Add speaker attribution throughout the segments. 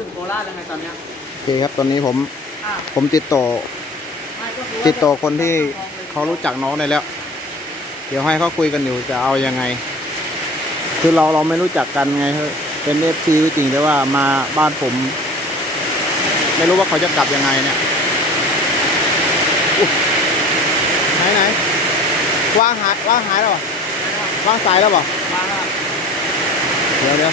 Speaker 1: ถึงโคราชแล้วไงตอนเนี้ย
Speaker 2: โอเคครับตอนนี้ผม
Speaker 1: อะ
Speaker 2: ผมติดต่อ
Speaker 1: ไม่ก็คือว่า
Speaker 2: ติดต่อคนที่เขารู้จักน้องได้แล้ว เดี๋ยวให้เขาคุยกันอยู่จะเอายังไง คือเราเราไม่รู้จักกันไงเฮ้ยเป็นเอฟซีจริงแต่ว่ามาบ้านผม ไม่รู้ว่าเขาจะกลับยังไงเนี่ยอุ๊ยไหนไหนวางหายวางหายแล้วเหรอวางสายแล้วเหรอ
Speaker 1: มาแล้ว
Speaker 2: เดี๋ยวเดี๋ยว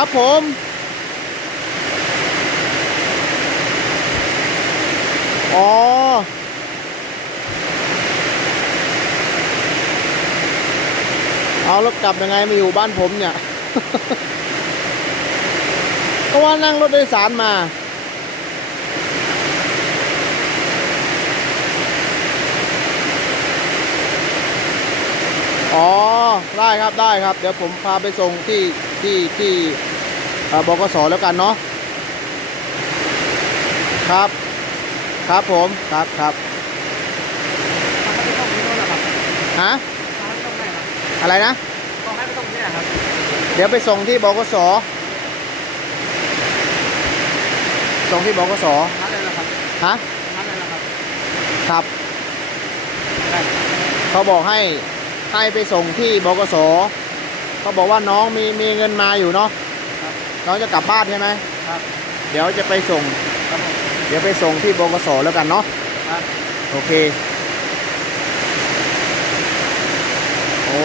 Speaker 2: ครับผมอ๋อเอาแล้วกลับยังไงมาอยู่บ้านผมเนี่ย ก็ว่านั่งรถโดยสารมา อ๋อ ได้ครับได้ครับ เดี๋ยวผมพาไปส่งที่ที่ที่ บกสแล้วกันเนาะครับ ครับผมครับครับ
Speaker 1: มาให้ไปส่งที่โน่นเหรอครับ
Speaker 2: ฮะ
Speaker 1: มาให้ไปส่งไหนครับ
Speaker 2: อะไรนะ
Speaker 1: ก็ให้ไปส่งที่ไหนครับ
Speaker 2: เดี๋ยวไปส่งที่บกสส่งที่บกส
Speaker 1: นัดเลยเหรอครับ
Speaker 2: ฮะ
Speaker 1: นัดเลยเหรอครับ
Speaker 2: ครับ
Speaker 1: ได้
Speaker 2: เขาบอกให้ให้ไปส่งที่บกสเขาบอกว่าน้องมีมีเงินมาอยู่เนาะ
Speaker 1: ครับ
Speaker 2: น้องจะกลับบ้านใช่ไหม
Speaker 1: ครับ
Speaker 2: เดี๋ยวจะไปส่ง
Speaker 1: ครับผม
Speaker 2: เดี๋ยวไปส่งที่บกสแล้วกันเนาะ
Speaker 1: ครับ
Speaker 2: โอเค โอ้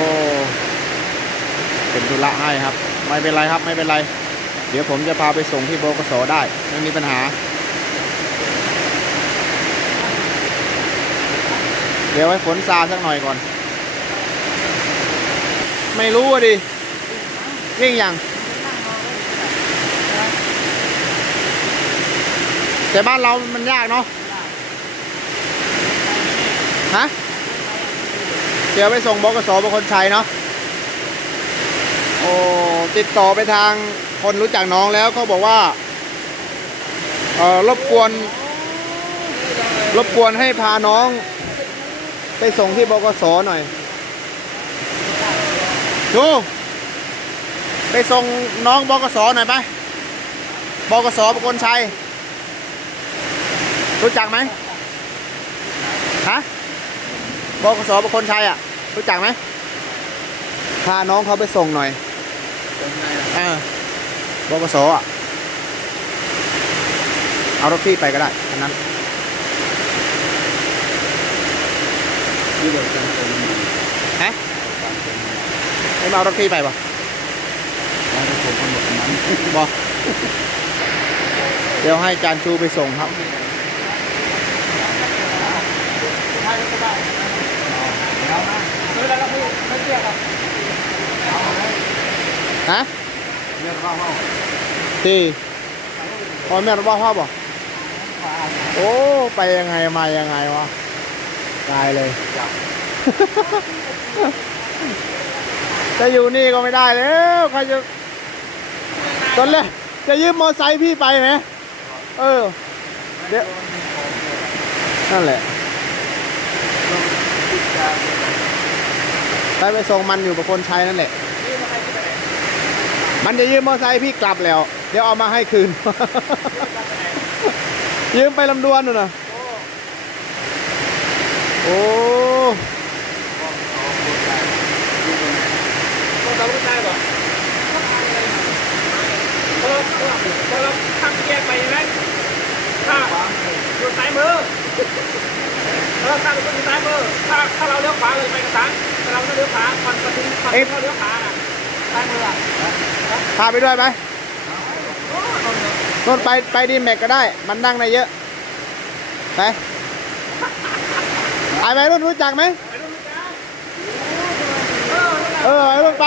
Speaker 2: เป็นธุระให้ครับ ไม่เป็นไรครับไม่เป็นไร เดี๋ยวผมจะพาไปส่งที่บกสได้ ไม่มีปัญหา เดี๋ยวให้ฝนซาสักหน่อยก่อน ไม่รู้อะดิวิ่งยัง แต่บ้านเรามันยากเนาะฮะเดี๋ยวไปส่งบกสบคนชัยเนาะโอ้ติดต่อไปทางคนรู้จักน้องแล้วเขาบอกว่าเออรบกวน รบกวนให้พาน้อง ไปส่งที่บกสหน่อยดูไปส่งน้องบกสหน่อยไปบกสบางคนชัย รู้จักไหมฮะบกสประคนชัยอะ รู้จักไหมพาน้องเขาไปส่งหน่อย
Speaker 1: ส่งไหน
Speaker 2: เออบกสอะ เอารถพี่ไปก็ได้อันนั้น
Speaker 1: ที่เบิกกันเป็น
Speaker 2: ฮะไม่มาเอารถพี่ไปป่ะ
Speaker 1: การไปส่งคนหมดนั้น
Speaker 2: บอกเดี๋ยวให้จานชูไปส่งครับ
Speaker 1: ใช่ก็ได้เอามาซื้อแล้วก็พี่ไม่เชื่อครับเอาไหม
Speaker 2: ฮะ
Speaker 1: เรียกว่าห้อง
Speaker 2: ที่พ่อแม่รู้าพ่อบอกโอ้ไปยังไงมายังไงวะตายเลย
Speaker 1: จับ
Speaker 2: จะอยู่นี่ก็ไม่ได้แล้วใครจะตอนแรกจะยืมมอไซค์พี่ไปไหมเออเดี๋ยวนั่นแหละ ไปไปส่งมันอยู่ประคนชัยนั่นแหละ มันจะยืมมอไซค์พี่กลับแล้ว เดี๋ยวเอามาให้คืน ยืมไปลำดวนน่ะนะโอ้
Speaker 1: ก็ทำไม่ได้หรอกพอเราพอเราทำแยกไปใช่ไหมถ้าอยู่ซ้ายมือ เออถ้าเราอยู่ซ้ายมือถ้าถ้าเราเลี้ยวขวาเลยไปกระสังเราไม่เลี้ยวขวามันมาถึงมันถึงเราเลี้ยวขวาน่ะซ้ายมืออะ
Speaker 2: พาไปด้วยไหมนนไปไปดีแม็กก็ได้ มันนั่งได้เยอะ ไปไอ้ไปรุ่นรู้จักไหมเออไอ้รุ่นไป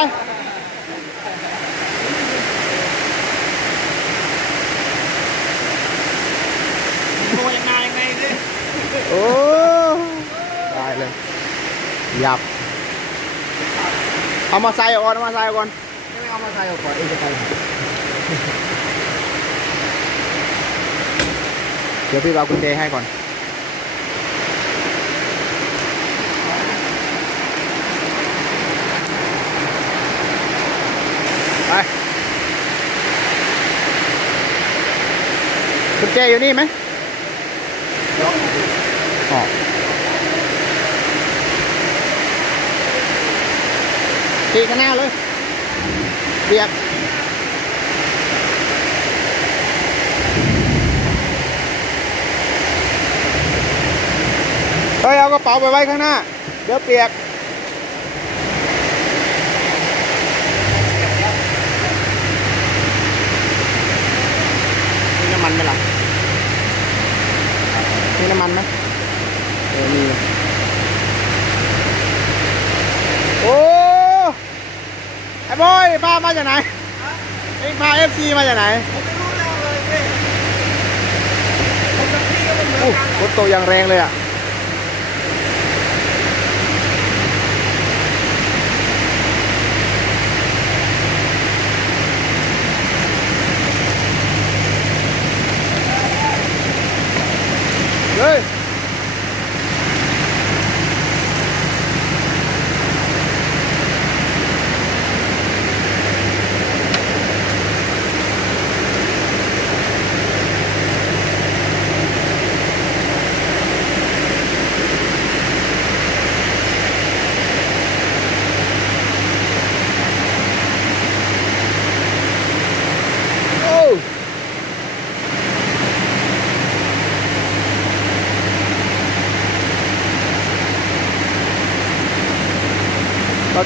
Speaker 1: ดูยังไงยังไงดิ
Speaker 2: โอ้ได้เลย หยับ เอามาใส่ก่อนเอามาใส่ก่อน
Speaker 1: ไม่เอามาใส่ก่อนเองจะไป
Speaker 2: ดี๋ยวพี่เอากุญแจให้ก่อนไปกุญแจอยู่นี่ไหม ตีข้างหน้าเลยเบียกเฮ้ยเอากระเป๋าไปไว้ข้างหน้า เดี๋ยวเปียก มีน้ำมันไหมล่ะ มีน้ำมันไหมเออมีโอ้ ไอ้บอยพา มาจากไหนเอ็งพาเอฟซีมาจากไหน
Speaker 1: ผมไม่รู้แล้วเลยเว้ยผมกับพี่ก็ไม่เหมือน
Speaker 2: อู้
Speaker 1: กัน
Speaker 2: รถโตอย่างแรงเลยอะ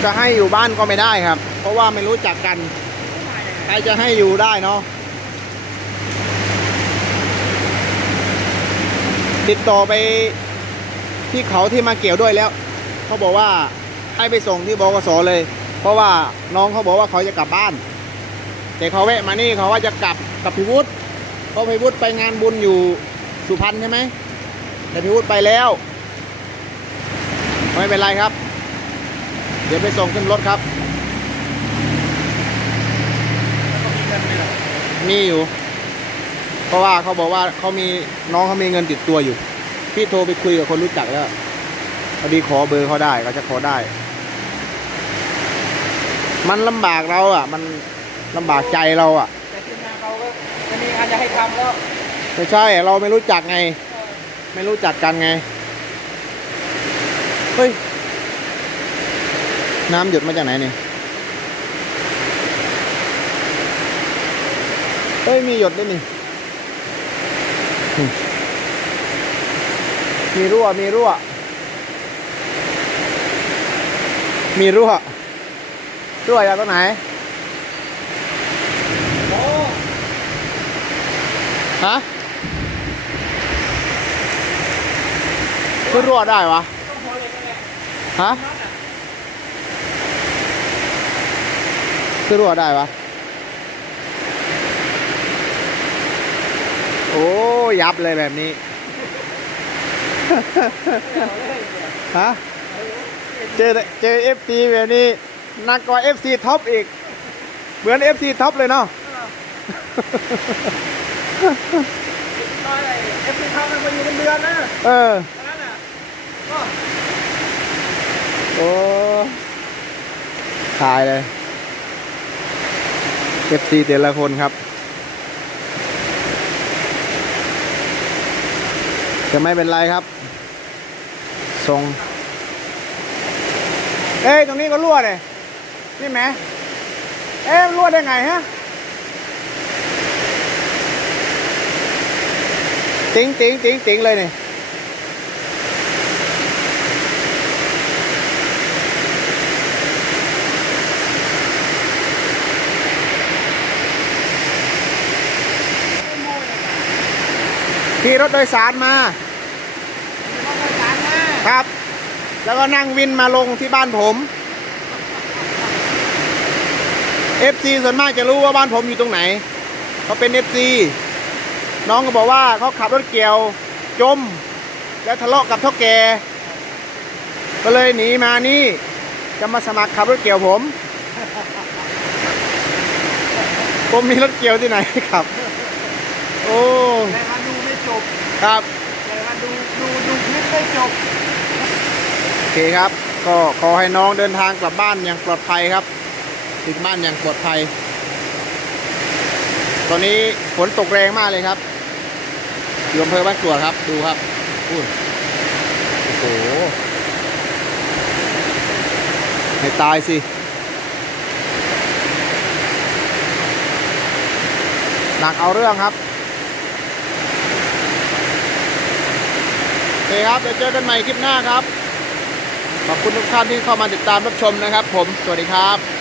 Speaker 2: จะให้อยู่บ้านก็ไม่ได้ครับ เพราะว่าไม่รู้จักกัน ใครจะให้อยู่ได้เนาะติดต่อไปที่เขาที่มาเกี่ยวด้วยแล้ว เขาบอกว่าให้ไปส่งที่บกสเลย เพราะว่าน้องเขาบอกว่าเขาจะกลับบ้าน แต่เขาแวะมานี่เขาว่าจะกลับกับพิวุฒิเพราะพิวุฒิไปงานบุญอยู่สุพรรณใช่ไหมแต่พิวุฒิไปแล้ว ไม่เป็นไรครับ เดี๋ยวไปส่งขึ้นรถครับมีอยู่ เพราะว่าเขาบอกว่าเขามีน้องเขามีเงินติดตัวอยู่ พี่โทรไปคุยกับคนรู้จักแล้วพอดีขอเบอร์เขาได้เขาจะขอได้ มันลำบากเราอะ มันลำบากใจเราอะ
Speaker 1: แต่ทีมงานเขาก็จะมีงานจะให้ทำแล้ว
Speaker 2: ไม่ใช่เราไม่รู้จักไง ไม่รู้จักกันไง เฮ้ย น้ำหยดมาจากไหนเนี่ยเฮ้ย มีหยดด้วยนี่อืมมีรั่ว มีรั่ว มีรั่ว รั่วจากตรงไหน
Speaker 1: โอ้
Speaker 2: ฮะคือรั่วได้วะ
Speaker 1: ต้องหัวเลยนั่นแหละ
Speaker 2: ฮะ
Speaker 1: น็อตอะ
Speaker 2: คือรั่วได้วะโอ้ยับเลยแบบนี้ ฮะ เจอเจอเอฟซีแบบนี้นักกว่าเอฟซีท็อปอีก เหมือนเอฟซีท็อปเลยเนาะ
Speaker 1: เอฟซีทำมันมาอยู่เป็นเดือนนะ
Speaker 2: เออ
Speaker 1: นั้นอะ
Speaker 2: โอ้ถ่ายเลย เอฟซีแต่ละคนครับ จะไม่เป็นไรครับ ทรง เอ้ย ตรงนี้ก็รั่วเลยนี่แหมเอ๊ะมันรั่วได้ไงฮะติ๋งติ๋งติ๋งติ๋งเลยเนี่ ยขี่รถโดยสารมา
Speaker 1: ต้องไปศาลนะครับ
Speaker 2: แล้วก็นั่งวินมาลงที่บ้านผม FC ส่วนมากจะรู้ว่าบ้านผมอยู่ตรงไหน เขาเป็น FC น้องก็บอกว่าเขาขับรถเกี่ยวจม แล้วทะเลาะกับเท่าแกก็เลยหนีมานี่ จะมาสมัครขับรถเกี่ยวผม ผมมีรถเกี่ยวที่ไหนครับ โอ้
Speaker 1: แต่มาดูไม่จบ
Speaker 2: ฮ ครับ
Speaker 1: แต่มาดูดูดูคลิปได้จบ
Speaker 2: โอเคครับ ก็ขอให้น้องเดินทางกลับบ้านอย่างปลอดภัยครับถึงบ้านอย่างปลอดภัย ตอนนี้ฝนตกแรงมากเลยครับอยู่อำเภอบ้านกรวดครับ ดูครับอุ้ยโอ้โหให้ตายสิหนักเอาเรื่องครับ โอ เคครับเดี๋ยวเจอกันใหม่คลิปหน้าครับ ขอบคุณทุกท่านที่เข้ามาติดตามรับชมนะครับ ผม สวัสดีครับ